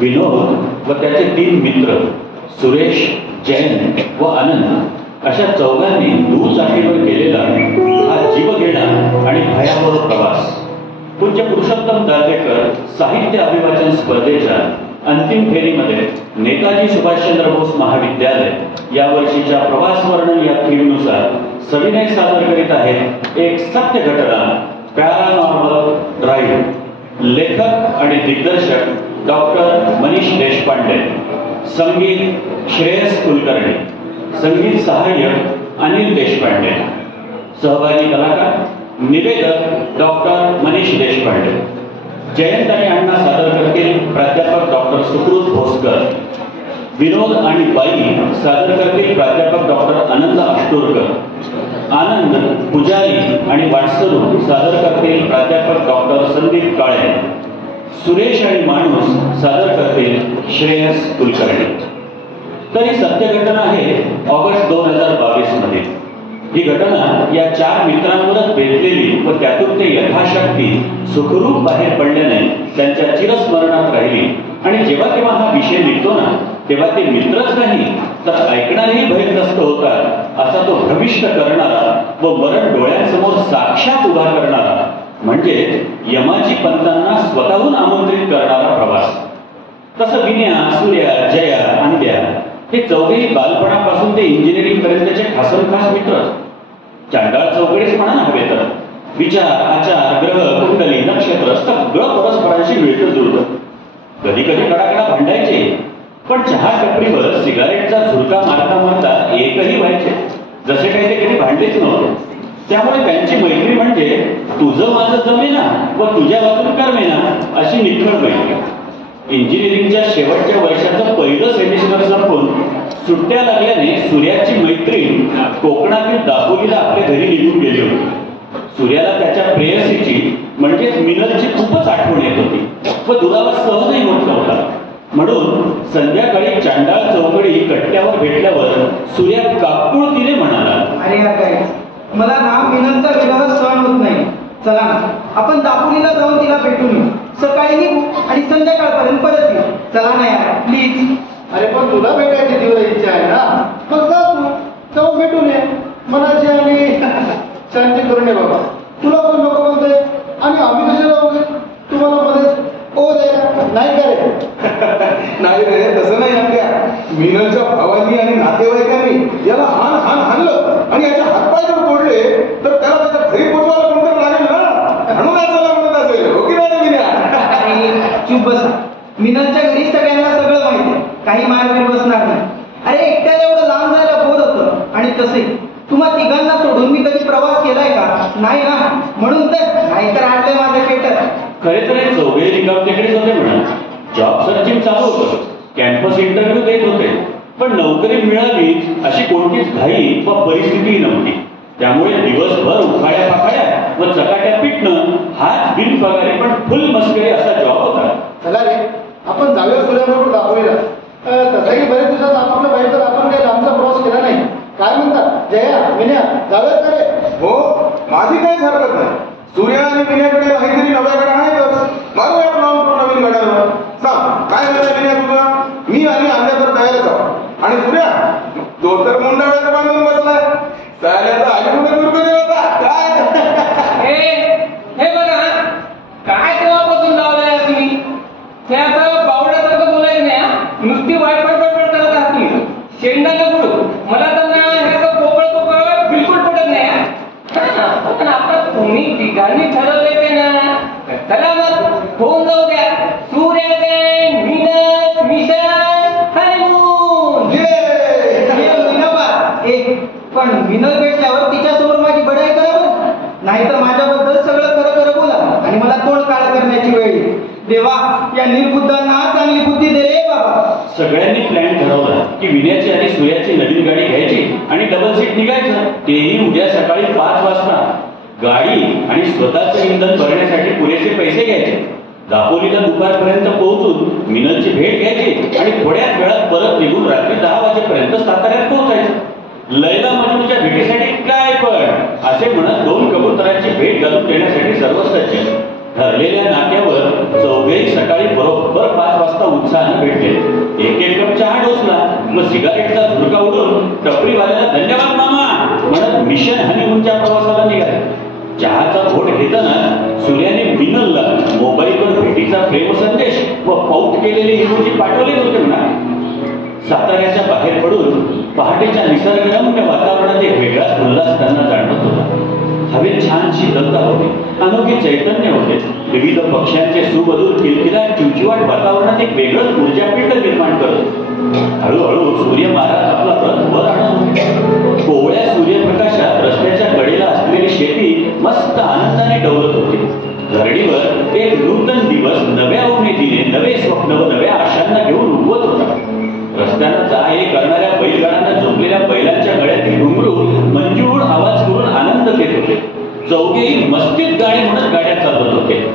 विनोद व त्याचे 3 मित्र सुरेश, जयंत व आनंद अशा चौघांनी दुचाकीवर केलेला हा जीवघेणा आणि भयावह प्रवास पूज्य पुरुषोत्तम दांडेकर साहित्य अभिवाचन स्पर्धेच्या अंतिम फेरीमध्ये नेताजी सुभाषचंद्र बोस महाविद्यालय या वर्षीच्या प्रवास वर्णन या थीमनुसार सविनय सादर करीत आहेत एक सत्य घटना, पॅरानॉर्मल ड्राईव्ह। लेखक आणि दिग्दर्शक डॉक्टर मनीष देशपांडे, संगीत श्रेयस कुलकर्णी, संगीत सहाय्यक अनिल देशपांडे, सहभागी कलाकार निवेदक डॉक्टर मनीष देशपांडे। जयंत आणि अण्णा सादर करतील प्राध्यापक डॉक्टर सुकृत भोसकर। विनोद आणि बाई सादर करतील प्राध्यापक डॉक्टर आनंद अष्टोरकर। आनंद, पुजारी आणि वाटसरू सादर करतील प्राध्यापक डॉक्टर संदीप काळे। सुरेश आणि माणूस सादर करतील श्रेयस कुलकर्णी। तर ही सत्य घटना आहे ऑगस्ट 2022 मध्ये। ही घटना या 4 मित्रांवरच बेतलेली व त्यातून ते यथाशक्ती सुखरूप बाहेर पडल्याने त्यांच्या चिरस्मरणात राहिली। आणि जेव्हा केव्हा हा विषय निघतो ना, तेव्हा ते मित्रच नाही तर ऐकणारेही भयग्रस्त होतात असा तो भ्रमिष्ट करणारा व मरण डोळ्यांसमोर साक्षात उभा करणारा म्हणजे यमाजी पंतांना स्वतःहून आमंत्रित करणारा प्रवास। तसं विन्या, सूर्या, जया, अंद्या हे चौघेही बालपणापासून ते इंजिनिअरिंग पर्यंतचे खासमखास मित्र। चांडाळ चौकडेच म्हणा ना हवे तर। विचार, आचार, ग्रह, कुंडली, नक्षत्र सगळं परस्परांशी मिळतं जुळतं। कधी कधी कडाकडा भांडायचे, पण चहा टपरीवर सिगारेटचा झुरका मारता मारता एकही व्हायचे जसे काही ते कधी भांडलेच नव्हते। त्यामुळे त्यांची मैत्री म्हणजे तुझं माझं जमेना व तुझ्या वाचून करमेना अशी निखळ मैत्री। इंजिनिअरिंगच्या शेवटच्या वर्षाचं पहिलं सेमिस्टर संपून सुट्ट्या लागल्याने सूर्याची मैत्रीण कोकणातील दापोलीला आपल्या घरी निघून गेली होती। सूर्याला त्याच्या प्रेयसीची म्हणजेच मिनलची खूपच आठवण येत होती व दुरावा सहजही होत नव्हता। म्हणून संध्याकाळी चांडाळ चौकडी कट्ट्यावर भेटल्यावर सूर्या काकुळतीने म्हणाला, अरे काय मला ना मिनलचा विवाह सहन होत नाही। चला ना आपण दापोलीला जाऊन तिला भेटून येऊ। सकाळी निघू आणि संध्याकाळपर्यंत परत येऊ। चला ना यार प्लीज। अरे पण तुला भेटायची तीव्र इच्छा आहे ना, मग जा तू जाऊन भेटून ये। मनाची आणि शांती करून ये बाबा। तुला कोण नको म्हणतोय आणि आम्ही कसे जाऊ? तुम्हाला मध्येच ओ द्यायला नाही का रे? नाही रे, तसं नाही आपल्या मिनलच्या भावांनी आणि नातेवाईकांनी याला हाणलं आणि याचे हातपाय जर तोडले तर त्याला त्याच्या घरी पोचवायला कोणतरी लागेल ना, म्हणून याचा म्हणत असेल हो की नाही मिन्या? चुप बसा। मिनलच्या घरी सगळ्यांना सगळं माहिती आहे, काही मारवीर बसणार नाही। अरे एकट्याला एवढं लांब जायला बोध होतं आणि तसे तुम्हा तिघांना सोडून मी कधी प्रवास केलाय का? नाही ना, म्हणून तर नाहीतर आणलंय माझं पेटर। खरे तर हे चौघे रिकामटेकडेच होते म्हणा। जॉब सर्चिंग चालू होतं, कॅम्पस इंटरव्ह्यू देत होते, पण नोकरी मिळावी अशी कोणतीच घाई व परिस्थितीही नव्हती। त्यामुळे दिवसभर उखाड्या पाखाड्या व चकाट्या पिटणं हाच बिनपगारी पण फुल मस्करी असा जॉब होता। चला रे आपण जाऊया सूर्याबरोबर दापोलीला। तसंही बरेच दिवसात आपापल्या बाईकर आपण काही लांबचा प्रवास केला नाही। काय म्हणतात जया, विनया, जाऊयात का रे? हो, माझी काहीच हरकत नाही। सूर्या आणि विनयाकडे काहीतरी नव्याकडे आहेतच, मारूया आपण नवीन गाड्यांवर। सांग काय झालं विनया तुझं? मी आणि आंब्या तर तयारच आहोत आणि सूर्या तो तर मुंडाळ्याचा बांधून बसलाय। साल्याचा आयुष्य दुर्गती होता काय? हे बघा काय तेव्हापासून लावलंय तुम्ही त्याचं बावड्यासारखं बोलायचं नाही। नुसती वायफाय करत आहात तुम्ही। शेंडाला गुरु मला तर ना ह्याचं पोकळ बिलकुल पडत नाही। पण आपण तुम्ही तिघांनी ठरवलंय ते ना, चला मग होऊन जाऊ द्या। सूर्योदय, मिनल, मिशन, हनीमून। पण मिनल भेटल्यावर तिच्यासमोर माझी बढाई करा बरं, नाहीतर माझ्याबद्दल सगळं खरं खरं बोला आणि मला तोंड काळ करण्याची वेळ येईल। देवा या निर्बुद्धांना चांगली बुद्धी दे रे बाबा। सगळ्यांनी प्लॅन ठरवला की विनयाची आणि सूर्याची नवीन गाडी घ्यायची आणि डबल सीट निघायचं, तेही उद्या सकाळी 5 वाजता। गाडी आणि स्वतःचं इंधन भरण्यासाठी पुरेसे पैसे घ्यायचे। दापोलीला दुपारपर्यंत पोहोचून मिनलची भेट घ्यायची आणि थोड्याच वेळात परत निघून रात्री 10 वाजेपर्यंत साताऱ्यात पोहोचायचं। लैला मजनूच्या भेटीसाठी काय पण असे म्हणत 2 कबुतरांची भेट घालून देण्यासाठी सर्व सज्ज। ठरलेल्या नाक्यावर चौघेही सकाळी बरोबर 5 वाजता उत्साहानं भेटले. एक कप चहा डोसला, मग सिगारेटचा झुरका उडून टपरीवाल्याला धन्यवाद मामा म्हणत मिशन हनीमूनच्या प्रवासाला निघाले. चहाचा घोट घेताना सूर्याने मिनलला मोबाईलवर भेटीचा प्रेमसंदेश व पाऊट केलेले इमोजी पाठवले होते म्हणा. साताऱ्याच्या बाहेर पडून पहाटेच्या निसर्गरम्य वातावरणात एक वेगळाच उल्हास त्यांना जाणवत होता. हवेत छान शीतलता होती, अनोखे चैतन्य होते. विविध पक्ष्यांचे सुमधुर किलकिलाट चिवचिवाट वातावरणात एक वेगळंच ऊर्जापीठ निर्माण करत. हळूहळू सूर्य महाराज आपला रथ वर आणत होते. कोवळ्या सूर्यप्रकाशात रस्त्याच्या कडेला असलेली शेती मस्त आनंदाने डवलत होती. धरणीवर एक नूतन दिवस नव्या उमेदीने, नवे स्वप्न व नव्या आशांना घेऊन उगवत होता. रस्त्यानं जा ये करणाऱ्या बैलगाड्यांना झोपलेल्या बैलांच्या गळ्यातील घुंगरू मंजूळ आवाज करून आनंद घेत होते. चौघेही मस्तीत गाणी म्हणत गाड्या चालवत होते.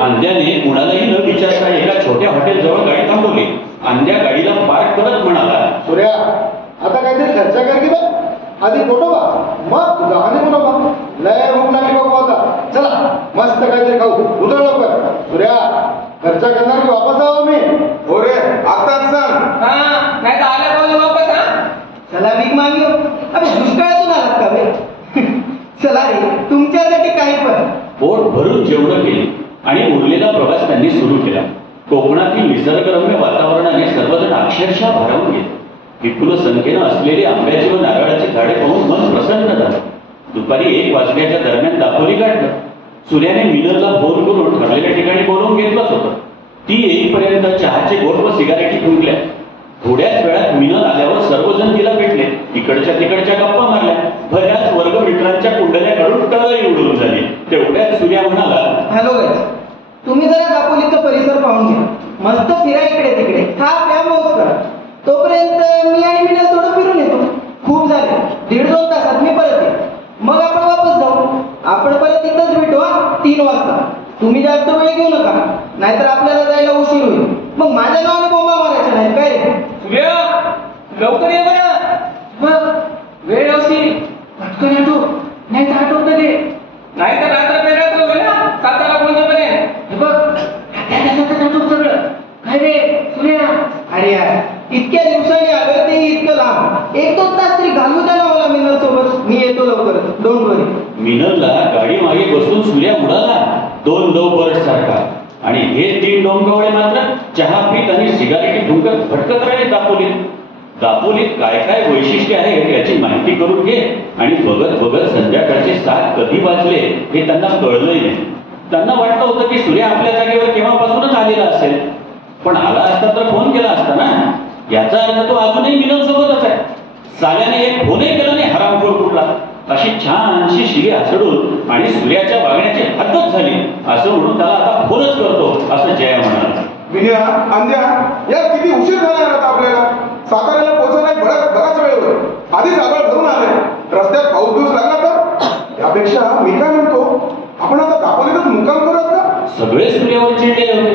अंध्याने कुणालाही न विचारता एका छोट्या हॉटेल जवळ गाडी थांबवली. अंध्या गाडीला पार्क करत म्हणाला, सूर्या आता काहीतरी चर्चा कर की बा. आधी फोटो बा, मग गाणे फोटो बा. लय भूक लागली बघू आता. चला मस्त काहीतरी खाऊ, उतर लवकर. सूर्या खर्चा करणार की वापस जाऊ मी? हो रे, आताच सांग. नाही तर आल्या पाहिजे वापस. चला भीक मागली. अबे दुष्काळातून आलात का बे? चला रे, तुमच्यासाठी काही पण. पोट भरून जेवण केली आणि उरलेला प्रवास त्यांनी सुरू केला. कोकणातील निसर्गरम्य वातावरणाने सर्वजण अक्षरशः भारावून गेले. विपुल संख्येनं असलेली आंब्याची व नारळाची झाडे पाहून मन प्रसन्न झालं. दुपारी 1 वाजण्याच्या दरम्यान दापोली गाठलं. सूर्याने मिनलला फोन करून ठरलेल्या ठिकाणी बोलवून घेतलंच होतं. ती येईपर्यंत चहाचे गोट व सिगारेटी फुंकल्या. थोड्याच वेळात मिनल आल्यावर सर्वजण तिला भेटले. इकडच्या तिकडच्या गप्पा मारल्या. बऱ्याच वर्ग मित्रांच्या कुंडल्या काढून टळई उडवून झाली. तेवढ्यात सूर्या म्हणाला, हॅलो गाईज, तुम्ही जरा दापोलीचा परिसर पाहून घ्या. मस्त फिरा इकडे तिकडे, खा प्या मौज करा. तोपर्यंत मी आणि मिनल थोडं फिरून येतो. खूप झाले, 1.5-2 तासात मी परत येईल. मग आपण वापस जाऊ. आपण परत इथंच भेटू 3 वाजता. तुम्ही जास्त वेळ घेऊ नका, नाहीतर आपल्याला जायला उशीर होईल. मग माझ्या नावाने बोंबा मारायच्या नाही काय रे? सूर्या लवकर ये बरं. वेळ अशी पटकन येतो, नाही तर आठवतं ते. नाही तर रात्र पेरात होईल ना सातारा पोहोचेपर्यंत. हे बघ त्याच्यासाठीच आठवत सगळं. काय रे सूर्या? अरे यार, इतक्या दिवसांनी आलं ते इतकं लांब. 1-2 तास तरी घालू द्या ना मला मिनल सोबत. मी येतो लवकरच, डोंट वरी. मिनलला गाडी मागे बसून सूर्या उडाला 2 लव बर्ड सारखा. आणि हे 3 डोंगवळे मात्र चहा पीत आणि सिगारेटी फुंकत भटकत राहिले दापोलीत. दापोलीत काय काय वैशिष्ट्य आहे याची माहिती करून घे. आणि बघत बघत संध्याकाळचे 7 कधी वाजले हे त्यांना कळलंही नाही. त्यांना वाटलं होतं की सूर्या आपल्या जागेवर केव्हापासूनच आलेला असेल. पण आला असता तर फोन केला असता ना. याचा अर्थ तो अजूनही मिनल सोबतच आहे. साल्याने एक फोनही केला नाही हरामखोर कुठला. अशी छानशी शिरी हसडून आणि सूर्याच्या वागण्याची हद्दच झाली असं म्हणून त्याला आता फोनच करतो असं जया म्हणाला. विनया, अंध्या, या किती उशीर झाला आता आपल्याला. साताऱ्याला पोहोचण्यात बराच वेळ होईल. आधीच आगळ भरून आले. रस्त्यात पाऊस दिवस लागला तर. त्यापेक्षा मी काय म्हणतो, आपण आता दापोलीतच मुक्काम करूयात का? सगळे सूर्यावर चिडलेले होते.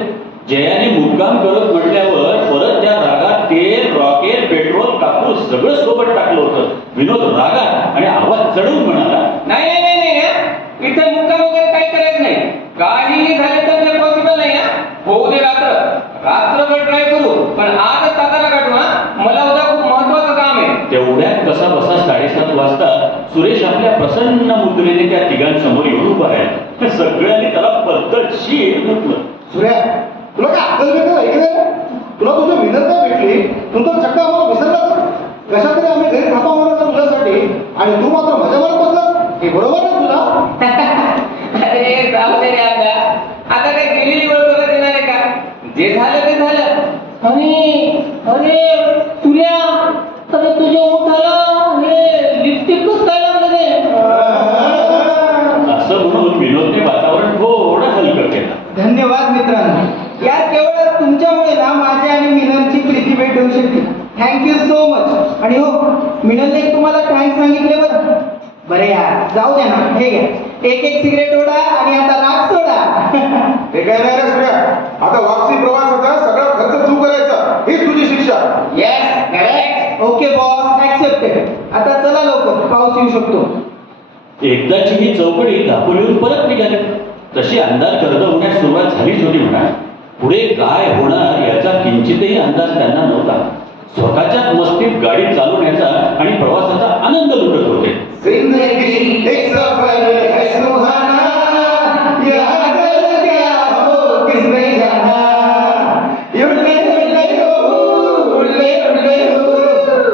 जयाने मुक्काम करत म्हटल्यावर परत त्या रागात तेल, रॉकेट, पेट्रोल, कापूस सगळं सोबत टाकलं होतं. विनोद रागात आणि आवाज चढवून म्हणाला, नाही नाही नाही नाही, इथं मुक्काम वगैरे काही करायचं नाही. काही झाले तर ते पॉसिबल नाही. होऊ दे रात्रभर ट्राय करू, पण आजच सातारा काढू. मला उद्या खूप महत्वाचं काम आहे. तेवढ्यात कसा बसा 7:30 वाजता सुरेश आपल्या प्रसन्न मुद्रेने त्या तिघांसमोर येऊन उभा राहिला. सगळ्यांनी त्याला पद्धतशीर म्हटलं, सूर्या तुला काय अक्कल भेटलं ऐकलं? तुला तुझं मिनल काय भेटली? तुमचा चक्का आम्हाला विसरला. कशा तरी आम्ही घरी थापा मारला तुझ्यासाठी आणि तू मात्र मजा मारत बसलास. हे बरोबर ना तुला? अरे जाऊ दे रे. आता काय गेलेली वेळ परत येणार आहे का? जे झालं ते झालं. अरे तुला अरे तुझ्या ओठाला हे लिपस्टिकच काय लागलं रे? असं म्हणून विनोदने वातावरण थोडं हलकं केलं. धन्यवाद मित्रांनो. या केवळ तुमच्यामुळे ना माझी आणि मिनलची प्रीती भेट होऊ शकते. Thank you so much. आणि हो, मिनलने तुम्हाला थँक्स सांगितले बरं. बरे यार जाऊ द्या ना. हे घ्या, एक सिगरेट ओढा आणि आता राग सोडा. हे काय नाही रे सूर्या, आता वापसी प्रवासाचा सगळा खर्च तू करायचा. हीच तुझी शिक्षा. पाऊस येऊ शकतो. एकदाची ही चौकडी दापोलीहून परत निघाली. तशी अंदाज गर्द होण्यास सुरुवात झालीच होती म्हणा. पुढे काय होणार याचा किंचितही अंदाज त्यांना नव्हता. स्वतःच्या मस्तीत गाडी चालवण्याचा आणि प्रवासाचा आनंद लुटत होते. जिंदगी एक सफर है सुहाना, यहाँ कर क्या हो किसने जाना, उड़ले उड़ले हो, उड़ले उड़ले हो,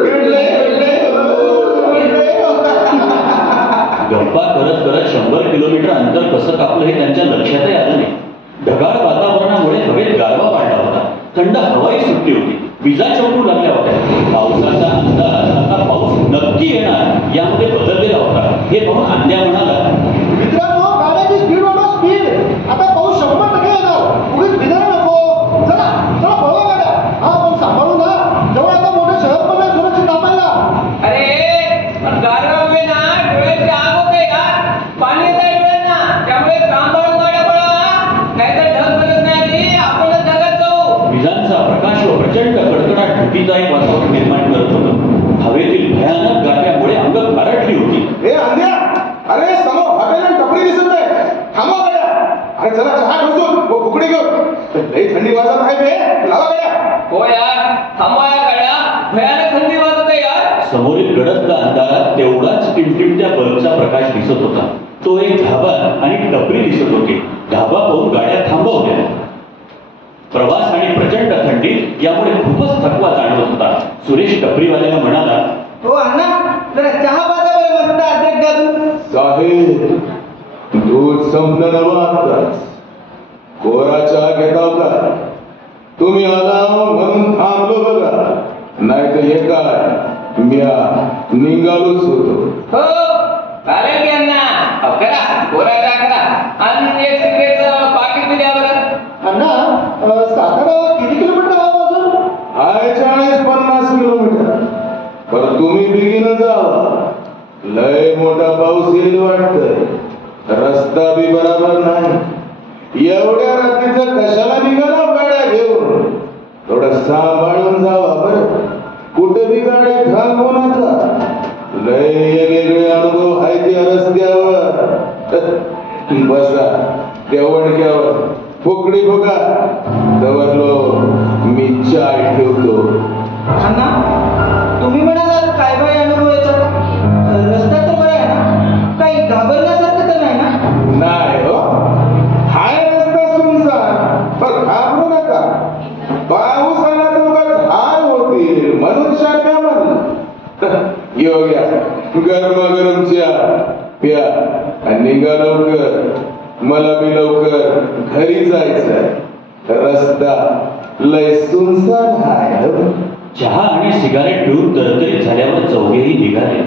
उड़ले उड़ले हो, उड़ले हो. गप्पा करत करत 100 किलोमीटर अंतर कसं कापलं हे त्यांच्या लक्षातही आलं नाही. ढगाळ वातावरणामुळे हवेत गारवा वाढला होता. थंड हवाई सुटली होती. विजा चमकू लागल्या होत्या. पावसाचा अंदाज आता पाऊस नक्की येणार यामध्ये बदललेला होता. हे पाहून अंड्या म्हणाला, मित्रांनो, गाड्याची स्पीड वाढवा, स्पीड. आता पाऊस 100% येणार. उगीच भिजायला नको. चला चला पळवा गाड्या. हा पण सांभाळू ना. जवळ आता मोठे शहर पण नाही सुरक्षित थांबायला. अरे पण गारव्यामुळे ना डोळ्याची आग होते यार. पाणी येत आहे डोळ्यांना. त्यामुळे सांभाळून गाड्या पळवा, नाहीतर ढग बरत नाही आपणच ढगात जाऊ. विजांचा प्रकाश व प्रचंड कडकडाट भीतीचा एक वातावरण निर्माण करत होतं. हवेतील भयानक गाड्यामुळे अंग गारठली होती. ए अंध्या, अरे समोर हॉटेल आणि टपरी दिसत नाही. थांबा गाड्या. अरे चला चहा ठोसून व फुकडी घेऊन. लई थंडी वाजत आहे बे. लावा गाड्या. हो यार, थांबा या गाड्या. भयानक थंडी वाजत आहे यार. समोरील गडद अंधारात तेवढाच टिमटिमत्या बल्बचा प्रकाश दिसत होता. तो एक ढाबा आणि टपरी दिसत होती. ढाबा पाहून गाड्या थांबवल्या. प्रवास आणि प्रचंड थंडी यामुळे खूपच थकवा जाणवत होता. सुरेश टपरीवाल्याला म्हणाला, हो अण्णा, जरा चहा पाजा बरं मस्त अद्रक घालून. साहेब, दूध संपलं नवं आत्ताच. कोरा चहा घेताव का? तुम्ही आला म्हणून थांबलो बघा. नाही तर हे काय, म्या निघालोच होतो. हो चालेल की अण्णा. अहो, करा कोरा चहा करा आणि एक सिगरेटचं पाकिट बी द्या बरं. अण्णा, सातारा किती किलोमीटर आहे अजून? आहे 40-50 किलोमीटर. पण तुम्ही बिगीन जावा. लय मोठा पाऊस येईल वाटतंय. रस्ता बी बराबर नाही. एवढ्या रात्रीचं कशाला निघाला गाड्या घेऊन? थोडं सांभाळून जावा बरं. कुठे बी गाड्या थांबवू नका. लय वेगवेगळे अनुभव आहेत या रस्त्यावर. बसा त्या वणक्यावर, फुकडी बघा. दवरलो मी चाय ठेवतो. अण्णा, तुम्ही म्हणालात काय काय अनुभव येतात. रस्ता तर बरा आहे ना? काही घाबरण्यासारखं तर नाही ना? नाही हो, हाय रस्ता सुनसान. पण घाबरू नका. पाऊस आला तर उगाच हाय होतील म्हणून शाम्या म्हणलं. येऊया, गरम चहा प्या आणि निघा लवकर. मला बी लवकर घरी जायचंय. रस्ता लय सुनसान हाय. चहा आणि सिगारेट पिऊन तरतरीत झाल्यावर चौघेही निघाले.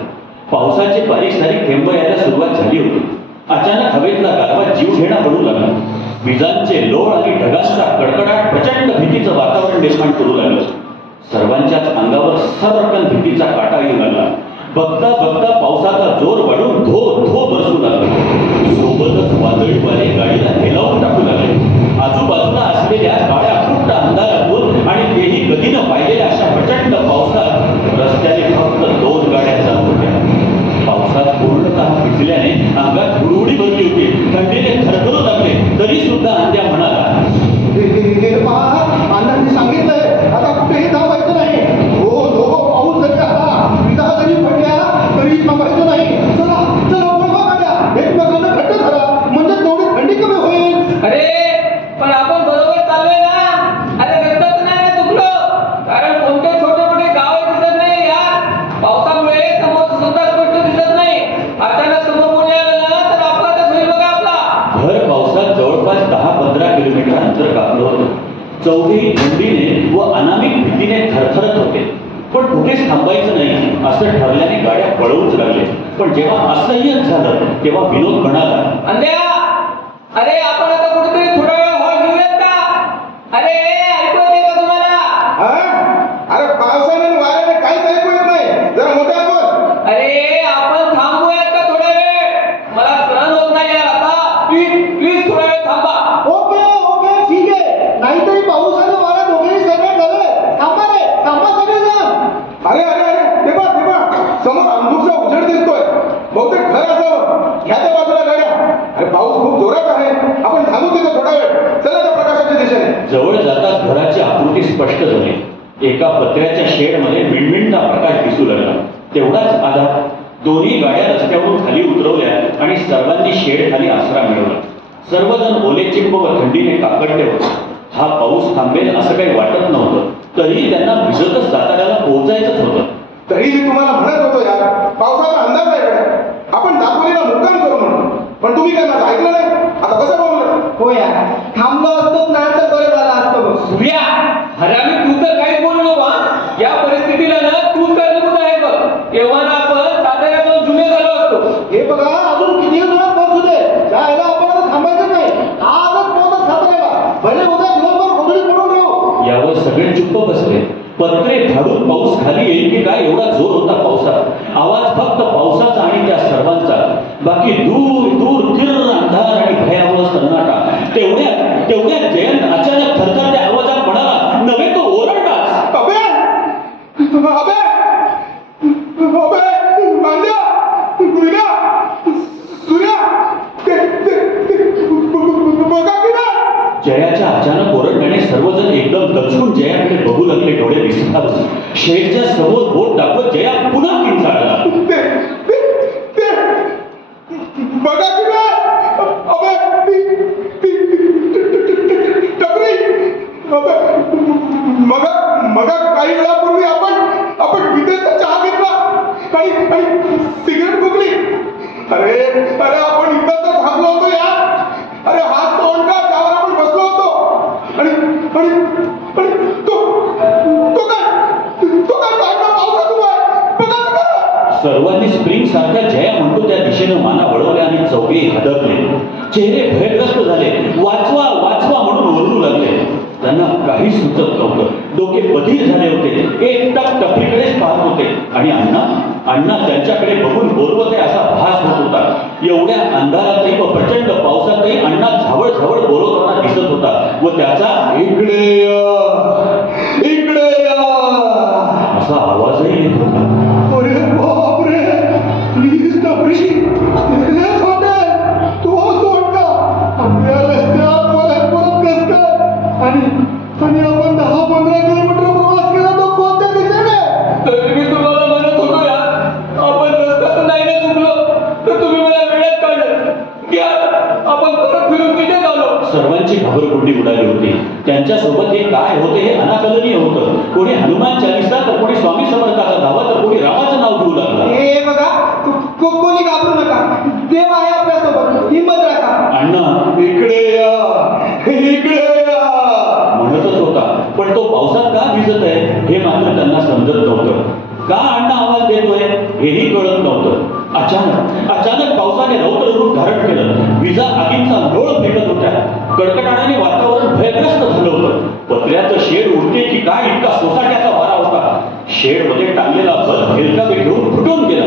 पावसाचे बारीक सारीक थेंब यायला सुरुवात झाली होती. अचानक हवेतला गारवा जीव घेणा पडू लागला. विजांचे लोळ आणि ढगांचा कडकडाट प्रचंड भीतीचं वातावरण निर्माण करू लागलं. सर्वांच्याच अंगावर सर्वकन भीतीचा काटा येऊ लागला. बघता बघता पावसाचा जोर वाढून धो धो बसू लागला. सोबतच वादळी वारे गाडीला हेलावून टाकू लागले. आजूबाजूला असलेल्या काळ्या कुट्ट अंधारातून आणि तेही कधी न पाहिलेल्या अशा प्रचंड पावसात रस्त्याने फक्त 2 गाड्या जात होत्या. पावसात पूर्णतः भिजल्याने अंगात हुडहुडी भरली होती. थंडीने थरथरू लागले. तरी सुद्धा अंड्या म्हणाला, अण्णांनी सांगितलंय आता कुठेही थांबायचं नाही. हो लोक पाऊस जरी आला, विजा जरी पडल्या तरी थांबायचं नाही. चला चला पळवा गाड्या. एकमेकांना घट्ट धरा म्हणजे तेवढी थंडी कमी होईल. अरे पण आपण बरोबर चाललोय ना. अरे रस्ता तर नाही ना चुकलो. कारण कोणते छोटे मोठे गाव दिसत नाही यार. पावसामुळे समोर सुद्धा स्पष्ट दिसत नाही. अचानक समोर कोणी आलं ना तर अपघातच होईल बघा आपला. भर पावसात जवळपास 10-15 किलोमीटर अंतर कापलं होतं. चौघेही थंडीने व अनामिक भीतीने थरथरत होते. पण कुठेच थांबायचं नाही असं ठरल्याने गाड्या पळवूच लागले. पण जेव्हा असह्यच झालं तेव्हा विनोद म्हणाला, अंध्या, अरे आपण आता कुठेतरी थोडा वेळ हॉल घेऊयात का? अरे ऐकू येते का तुम्हाला? अरे पावसाने आणि वाऱ्याने काहीच ऐकू येत नाही. जरा मोठ्या बोल. अरे आपण थांबूयात का थोडा वेळ? मला सहन होत नाही यार आता. प्लीज प्लीज थोडा वेळ थांबा. ओके ओके ठीक आहे. नाहीतरी पाऊस आणि वारा दोघेही सगळे झाले. थांबा रे, थांबा सगळेजण. अरे अरे अरे ते बघ समोर अंधुकचा उजेड दिसतोय. बहुतेक घर असावं. ह्या त्या बाजूला गाड्या. अरे पाऊस खूप जोरात आहे, आपण थांबू तिथं थोडा वेळ. चला त्या प्रकाशाच्या दिशेने. जवळ जाताच घराची आकृती स्पष्ट झाली. एका पत्र्याच्या शेडमध्ये मिणमिणता प्रकाश दिसू लागला. तेवढाच आधार. दोन्ही गाड्या रस्त्यावरून खाली उतरवल्या आणि सर्वांनी शेड खाली आसरा मिळवला. सर्वजण ओले चिंब व थंडीने काकडले होते. हा पाऊस थांबेल असं काही वाटत नव्हतं. तरीही त्यांना भिजतच साताऱ्याला पोहोचायचंच होतं. तरी मी तुम्हाला म्हणत होतो यार, पावसाचा अंदाज आहे कडे. आपण दापोलीला मुक्काम करू म्हणून. पण तुम्ही काय माझं ऐकलं नाही. आता कसं बोललं? हो यार, थांबलो असतो ना तर बरं झालं असतं बघ. सूर्या, हरामी तू तर काहीच बोलू नको. या परिस्थितीला ना तूच कारणीभूत आहे बघ. तेव्हा ना आपण साताऱ्यातून जुने झालो असतो. हे बघा, अजून किती जोरात पाऊस होते. जायला आपण आता थांबायचं नाही. आजच पोहोचत साताऱ्याला. भले उद्या दिवसभर कोठडी पडून राहू. यावर सगळे चुप्प बसले. पत्रे फाडून पाऊस खाली येईल की काय एवढा जोर होता पावसात. आवाज फक्त पावसाचा आणि त्या सर्वांचा. बाकी दूर दूर किर्र अंधार आणि भयावह सन्नाटा. तेवढ्यात जयंत अचानक थरथरत्या आवाजात म्हणाला, नव्हे तो ओरडलाच. अबे अबे अबे मांड्या विना सूर्या बघा की ना. जयाच्या अचानक ओरडण्याने सर्वजण एकदम दचकून जयाकडे बघू लागले. डोळे विस्फारले. शेडच्या समोर बोट दाखवत जया पुन्हा किंचाळला. बघा की ना. अबे टपरी. मगा काही वेळापूर्वी आपण विदेशचा चहा घेतला आणि सिगरेट फुकली. अरे आपण इथं तर थांबलो होतो यार. अरे हाच तो ओंडका त्यावर आपण बसलो होतो. आणि तो काय काढला पावसातून आहे. बघा. सर्वांनी स्प्रिंग सारख्या जया म्हणतो त्या दिशेनं माना वळवल्या आणि चौघे हदपले. चेहरे भयग्रस्त झाले. वाचवा वाचवा म्हणून ओरडू लागले. त्यांना काही सुचत नव्हतं. डोके बधीर झाले होते. एकटक टपरीकडेच पाहत होते. आणि अण्णा त्यांच्याकडे बघून बोलवत आहे असा भास होत होता. एवढ्या अंधारातही व प्रचंड पावसातही अण्णा झावळ झावळ बोलवताना दिसत होता. व त्याचा इकडे या असा आवाजही येत होता. अरे बापरे, प्लीज टपरी. तो सोडला आपल्या रस्त्यात परत कसं आणि आपण 10-15 किलोमीटर प्रवास केला तो कोणत्या दिशेने. तरी मी तुम्हाला म्हणत होतो यार, आपण रस्त्यातून नाही ना चुकलो तर तुम्ही मला वेळेत काढलं. घ्या, आपण परत फिरून तिथे झालो. सर्वांची घाबरगुंडी उडाली होती. त्यांच्यासोबत हे काय होते हे अनाकलनीय होतं. कोणी हनुमान चालीसा तर कोणी स्वामी समर्थाचा धावा तर कोणी रामाचं नाव घेऊ लागला. हे बघा, कोणी घाबरू नका. देव आहे आपल्यासोबत. हिंमत राखा. अण्णा इकडे या म्हणतच होता. पण तो पावसात का भिजत आहे हे मात्र त्यांना समजत नव्हतं. का अण्णा आवाज देतोय हेही कळत नव्हतं. अचानक पावसाने रौद्र रूप धारण केलं. विजा आगींचा लोळ फेकत होत्या. कडकडाण्याने वातावरण भयग्रस्त झालं होतं. पत्र्याचं शेड उडते की काय इतका सोसाट्याचा वारा होता. शेडमध्ये टांगलेला बल्ब हेलकावे घेऊन फुटून गेला.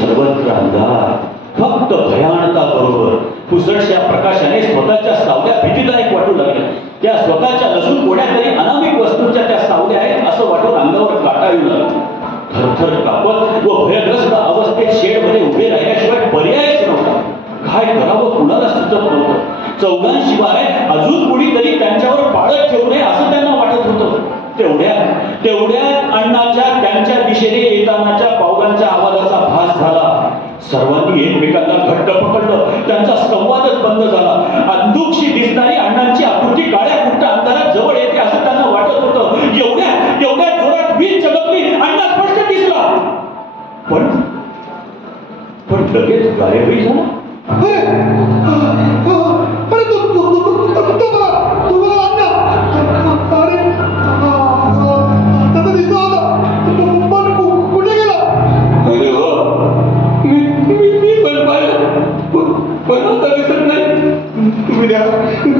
सर्वत्र अंधार. फक्त भयानता बरोबर पुसटशा प्रकाशाने स्वतःच्या सावल्या भीतीदायक वाटू लागल्या. त्या स्वतःच्या नसून कोण्यातरी अनामिक वस्तूंच्या त्या सावल्या आहेत असं वाटून अंगावर काटा येऊ लागला. थरथर कापत व भयग्रस्त अवस्थेत शेडमध्ये उभे राहिल्याशिवाय पर्यायच नव्हता. काय करावं कुणाला सुचत नव्हतं. चौघांशिवाय अजून कुणीतरी त्यांच्यावर पाळत ठेवू नये असं त्यांना वाटत होतं. तेवढ्यात अण्णाच्या त्यांच्या दिशेने येतानाच्या पावलांच्या आवाजाचा भास झाला. सर्वांनी एकमेकांना घट्ट पकडलं. त्यांचा संवादच बंद झाला. अंधुकशी दिसणारी अण्णांची आकृती काळ्या कुट्ट अंधारात जवळ येते असं त्यांना वाटत होतं. एवढ्या जोरात वीज चमकली. अण्णा स्पष्ट दिसला. पण लगेच गायबही झाला.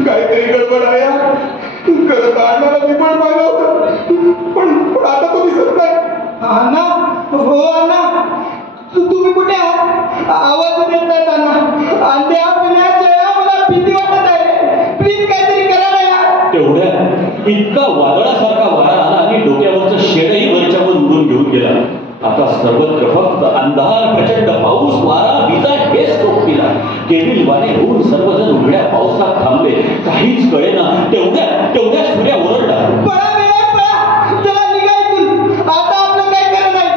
काहीतरी गडबड आहे. खरं तर अण्णाला मी पण पाहिलं होतं. पण आता तो दिसत नाही. अण्णा, हो अण्णा, तुम्ही कुठे आहात? आवाज देत नाहीत अण्णा. अंड्या पिण्याच्या मला भीती वाटत आहे. प्लीज काहीतरी करा ना यार. तेवढ्या इतका वादळासारखा वारा आला आणि डोक्यावरचं शेडही वरच्यावर उडून घेऊन गेला. आता सर्वत्र फक्त अंधार, प्रचंड पाऊस, वारा, विजा हेच सोबतीला. केविल वारे होऊन सर्वजण उघड्या पावसात थांबले. काहीच कळेना. तेवढ्या सूर्या ओरडला, पळा बेटा, पळा. चला निघा इथून. आता आपलं काही खरं नाही.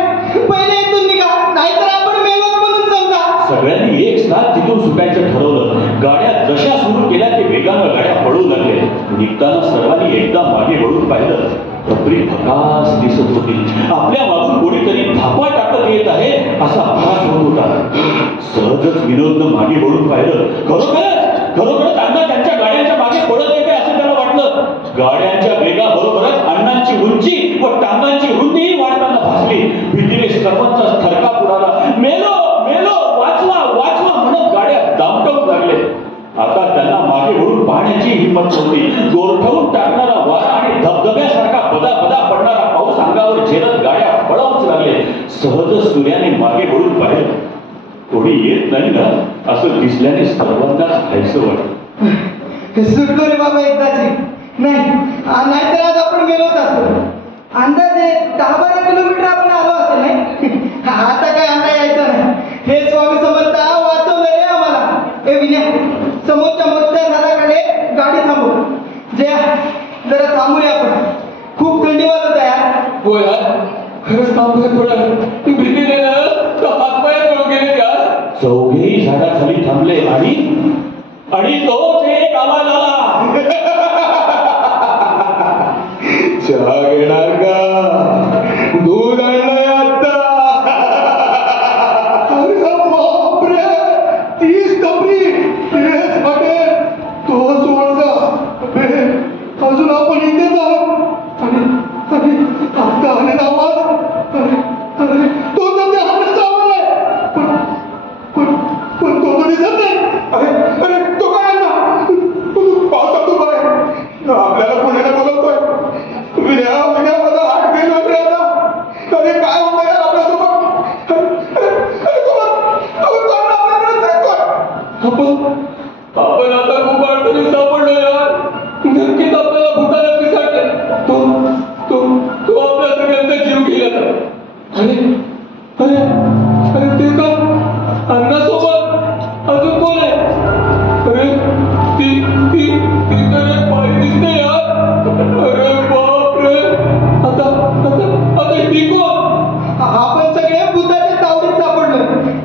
पहिले इथून निघा, नाहीतर आपण मेलोच म्हणून समजा. सगळ्यांनी एक साथ तिथून सुटायचं ठरवलं. गाड्या जशा सुरू केल्या ते वेगानं गाड्या पळू लागले. निघताना सर्वांनी एकदा मागे वळून पाहिलं. टपरी प्रकाश दिसत होती. आपल्या मागून कोणीतरी धापा टाकत येत आहे असा भास होत होता. सहजच विनोदनं मागे वळून पाहिलं. खरोखरच अण्णा त्यांच्या गाड्यांच्या मागे पडत येते असं त्याला वाटलं. गाड्यांच्या वेगाबरोबरच अण्णांची उंची व टांगांची रुंदी वाढताना भासली. भीतीने सर्वांचा थरकाप उडाला. मेलो मेलो, वाचवा वाचवा म्हणत गाड्या दामटवू लागले. आता त्यांना मागे वळून पाहण्याची हिंमत नव्हती. गोरठवून टाकणारा वारा आणि धबधब्यासारखा बदा बदा पडणारा पाऊस अंगावर झेलत गाड्या पळवूच लागले. सहजच सूर्याने मागे वळून पाहिलं. कोणी येत नाही ना असं दिसल्याने सर्वांनाच खायचं वाटलं. सुटलो रे बाबा एकदाची. नाहीतर आज आपण गेलोच असतो. अंदाजे 10-12 किलोमीटर आपण आलो असेल नाही. आता काय अंदा यायचा नाही. हे स्वामी समर्थ वाचवलं रे आम्हाला. हे विनय, समोरच्या मोठ्या झाडाकडे गाडी थांबव. जया, जरा थांबूया आपण. खूप थंडी वाजत आहे यार. होय यार, खरंच थांबूया थोडं. भीतीने ना हातपाय पळून गेले यार. चौघेही झाडाखाली थांबले आणि तोच एक आवाज आला. चहा घेणार का? दूध आणलंय आता. अरे बापरे, 30 टपरी, तेच हॉटेल, तोच ओळखा. अजून आपण इथेच आहोत. अरे आता आलेला आवाज. अरे तो तर त्या हाताचा आवाज आहे. पण तो तर दिसत नाही. अरे तो काय ना पावसात उभा आहे. आपल्याला पुण्याला बोलवतोय. उद्या मला हात फेल होते आता. अरे काय होत यार आपल्यासोबत. आपण आता खूप अडचणीत सापडलो यार. नक्कीच आपल्याला भूताला पिसाटले. तो आपल्या सगळ्यांचा जीव गेला. अरे ते का अन्नासोबत अजून कोण आहे? अरे ती तर एक बाई दिसते यार. अरे बापरे, आता ती कोण? आपण सगळे भूताच्या तावडीत सापडलो.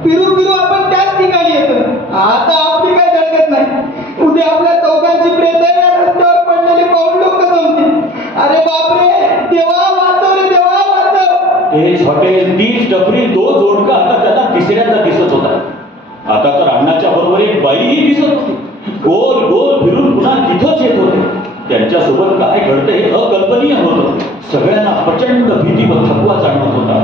फिरून आपण त्याच ठिकाणी येतो. आता आपली काय धडकत नाही. उद्या आपल्या चौघांची प्रेत या रस्त्यावर पडलेले पाऊल लोक जमतील. अरे बापरे, देवा वाचव रे देवा वाचव. तेच हॉटेल, तीच टपरी, तो जोडका आता त्यांना तिसऱ्यांदा दिसत होता. आता तर अण्णाच्या बरोबर एक बाईही दिसत होती. गोल गोल फिरून पुन्हा तिथंच येत होते. त्यांच्यासोबत काय घडतं हे अकल्पनीय होतं. सगळ्यांना प्रचंड भीती व थकवा जाणवत होता.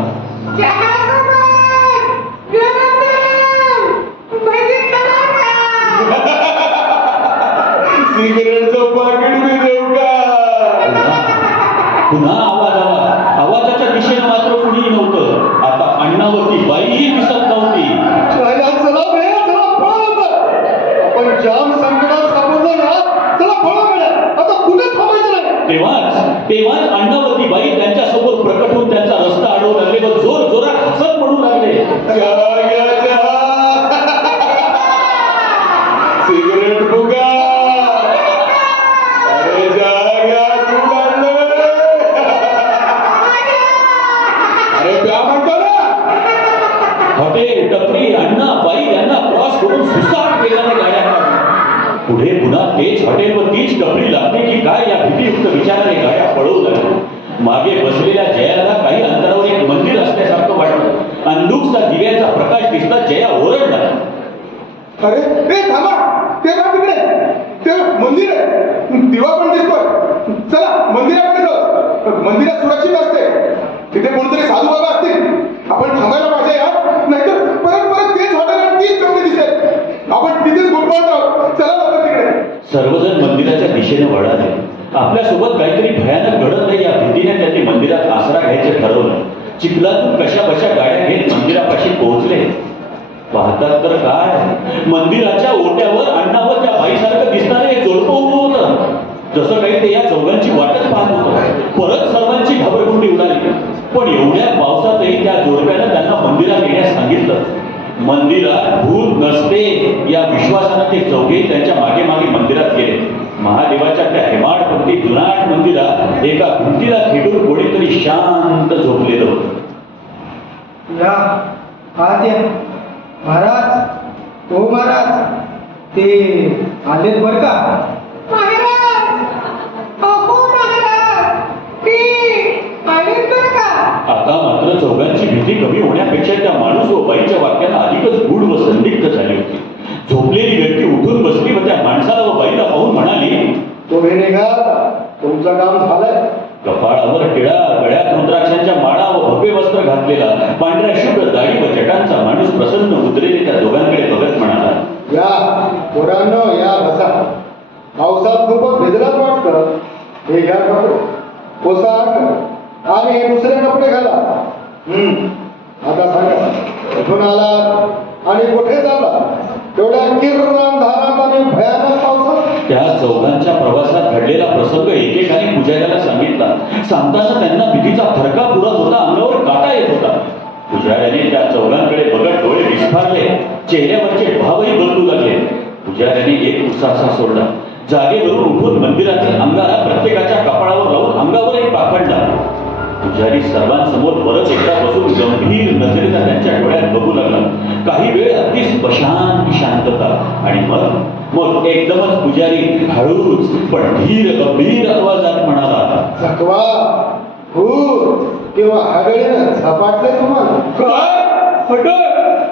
सिगरेटचं पाकिट मी देऊ का? पुन्हा आवाज आला. आवाजाच्या दिशेने मात्र कुणीही नव्हतं. आता अण्णावरती बाईही दिसत नव्हती. चला बे, चला पळा. आपण जाम संकटात सापडलो ना. चला पळा बे. आता कुठे थांबायचं नाही. तेव्हाच अण्णावरती बाई त्यांच्यासमोर प्रकट होऊन त्यांचा रस्ता अडवू लागले व जोरात हसत म्हणू लागले. सिगरेट फुगा. अरे जाग्या तू काढलं. अरे प्या म्हणतो ना. हॉटेल, टपरी, अण्णा, बाई यांना क्रॉस करून सुसाट केल्याने गाड्या काढल्या. पुढे पुन्हा तेच हॉटेल व तीच टपरी लागते की काय या भीतीयुक्त विचाराने गाड्या पळवू लागल्या. मागे बसलेल्या जयाला काही अंतरावर एक मंदिर असल्यासारखं वाटलं. अंधुकचा दिव्याचा प्रकाश दिसता जया ओरडला. अरे ते थांबा. ते का तिकडे? ते मंदिर आहे. दिवा पण दिसतोय. चला मंदिराकडे जाऊ. मंदिरात सुरक्षित असते. तिथे कोणतरी साधू बाबा असतील. आपण थांबायला पाहिजे यार. नाहीतर परत तेच हॉटेल आणि तीच कपडे दिसेल. आपण तिथेच गुटमळत राहू. चला लवकर तिकडे. सर्वजण मंदिराच्या दिशेने वळाले. आपल्यासोबत काहीतरी भयानक घडत नाही या भीतीने त्यांनी मंदिरात आसरा घ्यायचं ठरवलं. चिखलातून कशा बशा गाड्या घेत मंदिरापाशी पोहोचले. पाहतात तर काय, मंदिराच्या ओट्यावर अण्णावर त्या बाईसारखं दिसणारे एक जोडपं उभं होतं. जसं काही ते या चौघांची वाटच पाहत होतं. परत सर्वांची घाबरगुंडी उडाली. पण एवढ्या पावसातही त्या जोडप्यानं त्यांना मंदिरात येण्यास सांगितलं. मंदिरात भूत नसते या विश्वासानं ते चौघे त्यांच्या मागे मागे मंदिरात गेले. महादेवाच्या त्या हेमाडपंथी जुनाट मंदिरात एका भिंतीला खेटून कोणीतरी शांत झोपलेलं होतं. या आत या महाराज, ओ महाराज, ते आलेत बर का? आता मात्र चौघांची भीती कमी होण्यापेक्षा त्या माणूस व बाईच्या वाक्याला अधिकच गूढ व संदिग्ध झाली होती. झोपलेली व्यक्ती उठून बसली व त्या माणसाला व बाईला पाहून म्हणाली, तुम्ही निघा, तुमचं काम झालंय. कपाळावर टिळा, गळ्यात रुद्राक्षांच्या माळा व भव्य वस्त्र घातलेला पांढऱ्या शुभ्र दाढी व जटांचा माणूस प्रसन्न मुद्रेने त्या दोघांकडे बघत म्हणाला, या पोरांनो, या बसा. पावसात खूपच भिजलाच वाटतं. हे घ्या कपडे, पोशाख आणि दुसरे कपडे घाला. आता सांगा, कुठून आला आणि कुठे चालला? तेवढ्या किरण धारात आणि भयानक पावसात. त्या चौघांच्या प्रवासात घडलेला प्रसंग एकेकाने पुजाऱ्याला सांगितला. सांगताना त्यांना भीतीचा फरका पुरत होता, अंगावर काटा येत होता. पुजाऱ्याने त्या चौघांकडे बघत डोळे विस्फारले, चेहऱ्यावरचे भावही बदलू लागले. पुजाऱ्याने एक उसासा सोडला, जागेवरून उठून मंदिरातील अंगारा प्रत्येकाच्या कपाळावर लावून अंगावरही पाखडला. पुजारी सर्वांसमोर परत एकदा बसून गंभीर नजरेचा त्यांच्या डोळ्यात बघू लागला. काही वेळ अगदी शांत शांतता आणि मग एकदमच पुजारी हळूच पण धीर गंभीर आवाजात म्हणाला, चकवा भूत किंवा आगळीनं झपाटले तुम्हाला?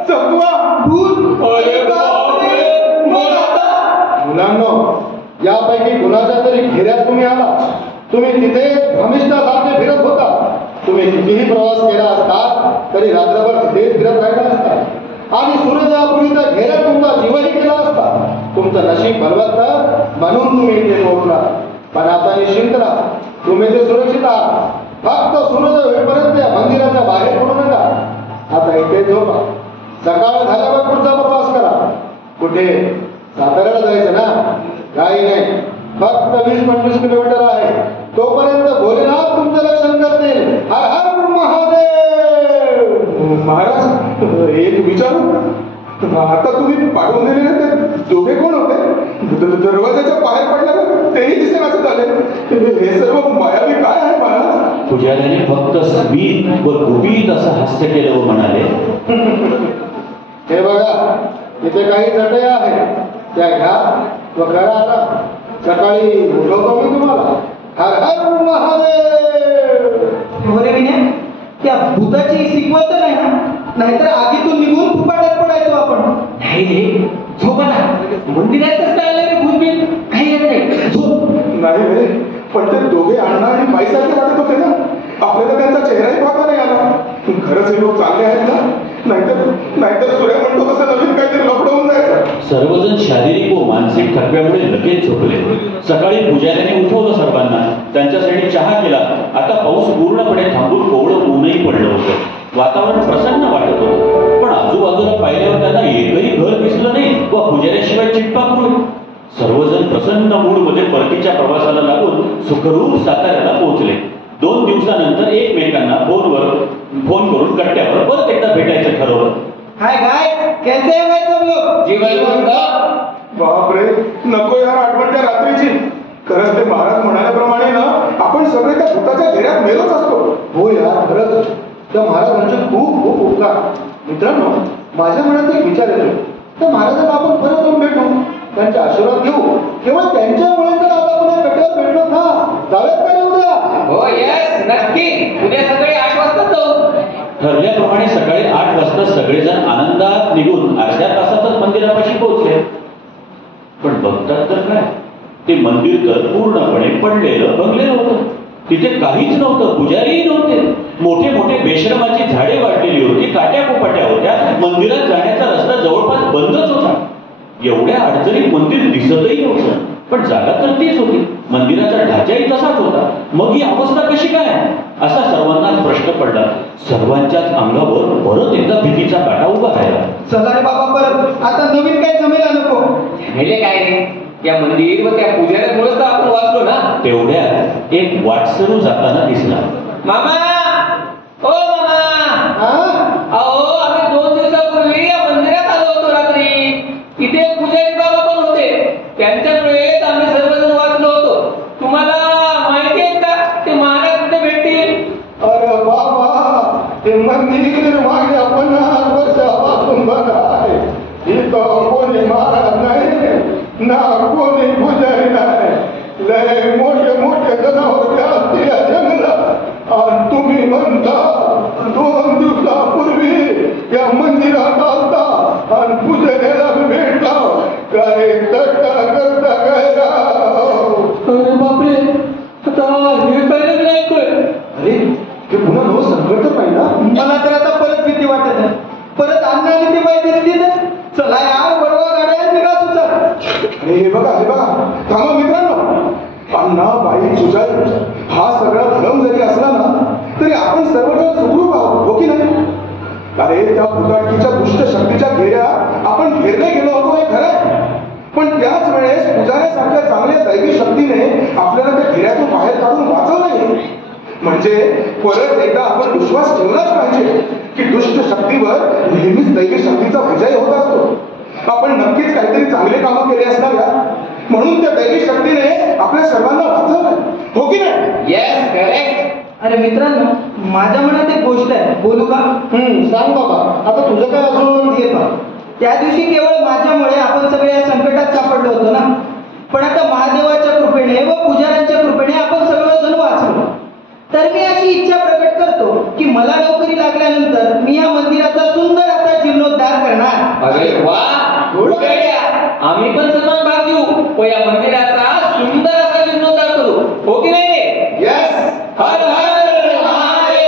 चकवा भूत? मुलांनो, यापैकी कुणाच्या तरी घेऱ्यात तुम्ही आला. तुम्ही तिथे भ्रमिष्ठासारखे फिरत होता. तुम्ही कितीही प्रवास केला असता तरी रात्रभर तिथेच फिरत राहिला असता आणि सूर्योदयापूर्वी त्या घेऱ्यात तुमचा जीवही केला असता. तुमचं नशीब बलवत्तर म्हणून तुम्ही इथे पोहोचला. पण आता निश्चिंत राहा, तुम्ही ते सुरक्षित आहात. फक्त सूर्योदय होईपर्यंत या मंदिराच्या बाहेर पडू नका. आता इथे झोपा. सकाळ झाल्यावर पुढचा प्रवास करा. कुठे? साताऱ्याला जायचं ना? काही नाही, फक्त 20-25 किलोमीटर आहे. तोपर्यंत भोलेनाथ तुमचं रक्षण करतील. हर हर महादेव. महाराज, एक विचारू, आता तुम्ही पाठवून दिलेले ते दोघे कोण होते? दरवाजाच्या बाहेर पडल्यावर तेही दिसेनासे झाले. हे सर्व मायावी काय आहे महाराज? पुजाऱ्याने फक्त स्मित व गुपित असं हास्य केलं व म्हणाले, हे बघा, इथे काही चटया आहेत, त्या घ्या व करा. आता सकाळी उठवतो मी तुम्हाला. हर हर महादेव. बरे विनय, त्या भूताची सिक्वत नाही ना? नाहीतर आगीतून निघून फुपाट्यात पडायचो आपण. नाही रे, झोपा ना. मंदिरातच चाललं रे भूतबीत, काही येत नाही. झोप. नाही रे, पण ते दोघे अण्णा आणि बाईसारखे वाटत होते ना. आपल्याला त्यांचा चेहराही पाहता नाही आला. खरंच हे लोक चांगले आहेत ना? नाहीतर सूर्या म्हणतो कसं नवीन काहीतरी लपडवून जायचं. सर्वजण शारीरिक व मानसिक थकव्यामुळे लगेच झोपले. सकाळी पुजाऱ्याने उठवलं सर्वांना. त्यांच्यासाठी चहा केला. आता पाऊस पूर्णपणे थांबून कोवळं ऊनही पडलं होतं. वातावरण प्रसन्न वाटत होतं. पण आजूबाजूला पाहिल्यावर त्यांना एकही घर दिसलं नाही व पुजाऱ्याशिवाय चिटपाखरू. सर्वजण प्रसन्न मूडमध्ये परतीच्या प्रवासाला लागून सुखरूप साताऱ्याला पोहोचले. 2 दिवसानंतर एकमेकांना फोन करून कट्ट्यावर परत एकदा भेटायचं ठरवलं. हाय गाय, कैसे है भाई सब लोग? जीवन बापरे, नको यार आठवण त्या रात्रीची. खरंच ते महाराज म्हणाल्याप्रमाणे ना, आपण सगळे त्या भूताच्या घेऱ्यात मेलोच असतो. हो यार, खरंच त्या महाराजांचे खूप खूप उपकार. मित्रांनो, माझ्या मनात एक विचार येतो, त्या महाराजांना आपण परत येऊन भेटू, त्यांचे आशीर्वाद घेऊ. केवळ त्यांच्यामुळे तर आता पुन्हा कट्ट्यावर भेटलो ना. जाऊयात का उद्या? हो यस, नक्की. उद्या सकाळी 8 वाजता जाऊ. ठरल्याप्रमाणे सकाळी 8 वाजता सगळेजण आनंदात निघून अर्ध्या तासातच मंदिरापाशी पोहोचले. पण बघतात तर काय, ते मंदिर तर पूर्णपणे पडलेलं बंगलेलं होतं. तिथे काहीच नव्हतं, पुजारीही नव्हते. मोठे मोठे बेशरमाची झाडे वाढलेली होती, काट्या कोपाट्या होत्या. मंदिरात जाण्याचा रस्ता जवळपास बंदच होता. एवढ्या अडचणीत मंदिर दिसतही नव्हतं. पण जागा तर तीच होती. मंदिराचा ढाचाही तसाच होता. मग ही अवस्था कशी काय असा सर्वांनाच प्रश्न पडला. सर्वांच्याच अंगावर परत एकदा भीतीचा काटा उभा राहिला. चला रे बाबा, परत आता नवीन काही जमेला नको. म्हणजे काय रे, त्या मंदिर व त्या पुजाऱ्यामुळेच तर आपण वाचलो ना. तेवढ्यात एक वाटसरू जाताना दिसला. मामा, कोणी महाराज नाही ना कोणी पुजारी नाही लय मोठे मोठे जनावर असतील या जंगलात आणि तुम्ही म्हणता 2 दिवसापूर्वी या मंदिरात आलता आणि पुजाऱ्याला भेटला काय तट्टा करता काय राव अरे बापरे आता हे काय नाही अरे ते पुन्हा रोज संकट पाहिला मला तर आता परत भीती वाटत आहे परत अन्नाने ते बाई दिसली तर चला यार बडवा गाड्या निघा तुझा हे बघा थांबा मित्रांनो अण्णा बाई जुजाई हा सगळा भ्रम जरी असला ना तरी आपण सर्वजण सुखरूप आहोत हो की नाही अरे त्या भुताटकीच्या दुष्ट शक्तीच्या घेऱ्या आपण घेरले गेलो होतो हे खरं पण त्याच वेळेस पुजाऱ्यासारख्या चांगल्या दैवी शक्तीने आपल्याला त्या घेऱ्यातून बाहेर काढून वाचवलं नाही म्हणजे परत एकदा आपण विश्वास ठेवलाच पाहिजे की दुष्ट शक्तीवर नेहमीच दैवी शक्तीचा विजय होत असतो आपण नक्कीच काहीतरी चांगले कामं केले असणाऱ्या म्हणून त्या दैवी शक्तीने आपल्या सर्वांना वाचवलं हो की नाही येस करेक्ट अरे मित्रांनो माझ्या मनात एक गोष्ट आहे बोलू का सांग बाबा आता तुझं काय अजून ये पहा त्या दिवशी केवळ माझ्यामुळे आपण सगळे या संकटात सापडलो होतो ना पण आता महादेवाच्या कृपेने व पुजाऱ्यांच्या कृपेने आपण सर्वजण वाचलो तर मी अशी इच्छा प्रकट करतो की मला नोकरी लागल्यानंतर मी या मंदिराचा सुंदर असा जीर्णोद्धार करणार अरे वा गुड आयडिया आम्ही पण सन्मान भाग घेऊ व या मंदिराचा सुंदर असा जीर्णोद्धार करू हो की नाही येस हर हर महादेव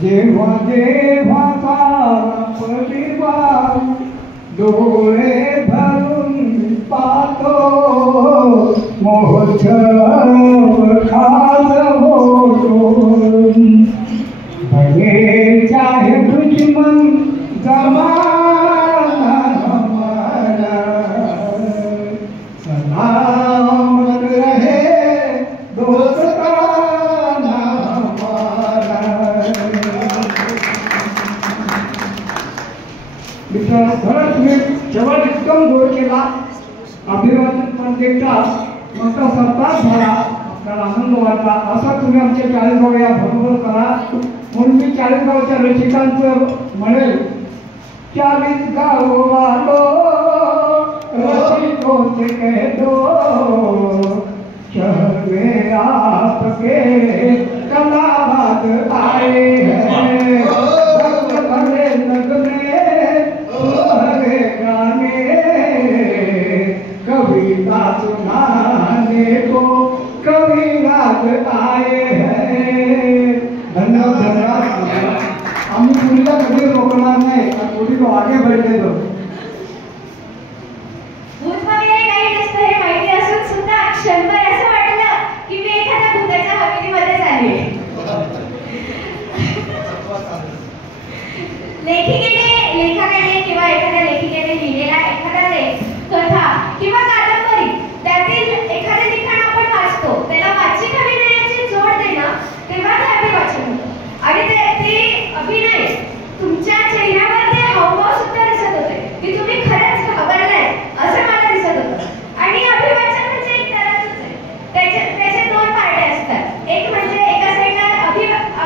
जेव्हा देवाचा परिवार डोळे धरून पाहतो महोत्सव खास होतो भले चाहे दुश्मन जमाना हमारा सलामत रहे दोस्ताना हमारा मित्रांनो खरंच मी जेव्हा उत्तम गोड केला अभिवादन पण देतात मोठा सत्कार झाला आपल्याला आनंद वाटला असा तुम्ही आमच्या 40 गाव या बरोबर करा म्हणून मी 40 गावच्या रसिकांचं म्हणेल 40 गाव वालो रसिकों से कह दो शहर में आपके कलाबाद आए हैं भरे लगने भरे गाने कविता सुनाने को कवि राज आए हैं धन्यवाद आम्ही पुढीला कधी रोखणार नाही पुढे तो आगे बढ़ते तो भूतमध्ये काही नसतं हे माहिती असून सुद्धा क्षणभर असं वाटलं की मी एखाद्या भूताच्या हवेलीमध्ये झाली लेखकाने किंवा एखाद्या लेखिकेने लिहिलेला एखादा लेख कथा किंवा कादंबरी त्यातील एखादे लिखाण आपण वाचतो त्याला वाचिक अभिनयाची जोड देणं तेव्हा ते अभिवाचन होतं आणि ते अभिनय तुमच्या चेहऱ्यावर ते हावभाव सुद्धा दिसत होते की तुम्ही खरंच घाबरलाय असं मला दिसत होतं आणि अभिवाचन म्हणजे एक तरच आहे त्याचे 2 पार्ट असतात एक म्हणजे एका साईडला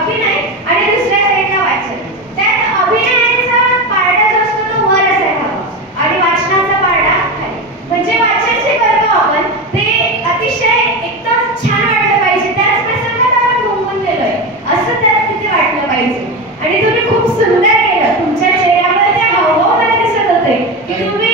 अभिनय आणि दुसऱ्या साईडला वाचन त्यात अभिनयाचा पारडा जो असतो तो वर असायला हवा आणि वाचनाचा पारडा खाली म्हणजे वाचन जे करतो आपण ते अतिशय एकदम छान वाटलं पाहिजे त्याच प्रसंगात आपण घुमून गेलोय असं त्याला तिथे वाटलं पाहिजे आणि तुम्ही खूप सुंदर केलं तुमच्या चेहऱ्यावर ते हावभाव मला दिसत होते की तुम्ही